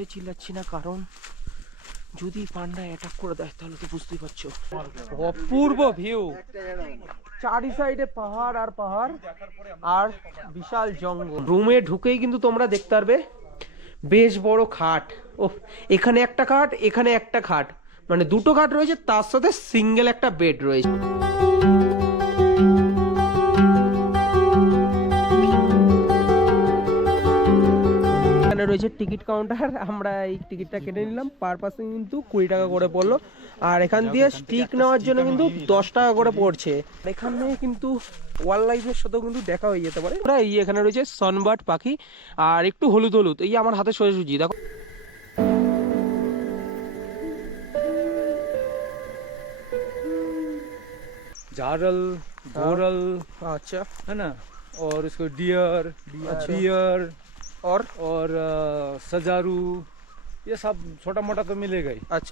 জোরে চিল্লাচ্ছি না কারণ যদি পান্ডা অ্যাটাক করে দেয় তাহলে তো বুঝতেই পারছো। অপূর্ব ভিউ, চারি সাইডে পাহাড় আর পাহাড় আর বিশাল জঙ্গল। রুমে ঢুকেই কিন্তু তোমরা দেখতে পারবে বেশ বড় খাট। ও, এখানে একটা খাট, এখানে একটা খাট, মানে দুটো খাট রয়েছে, তার সাথে সিঙ্গেল একটা বেড রয়েছে। এখানে রয়েছে টিকিট কাউন্টার, আমরা এই টিকিটটা কেটে নিলাম, পার পার্সন কিন্তু 20 টাকা করে পড়লো। আর এখান দিয়ে স্টিক নেওয়ার জন্য কিন্তু 10 টাকা করে পড়ছে। এখানে কিন্তু ওয়াইল্ড লাইফের সাথেও কিন্তু দেখা হয়ে যেতে পারে। এই এখানে রয়েছে সানবার্ড পাখি আর একটু হলুদ হলুদ, এই আমার হাতে সোজাসুজি দেখো। झारल, घोरल, अच्छा है ना, और इसको डियर, डियर और सजारू, ये सब छोटा मोटा तो मिलेगा ही। अच्छा।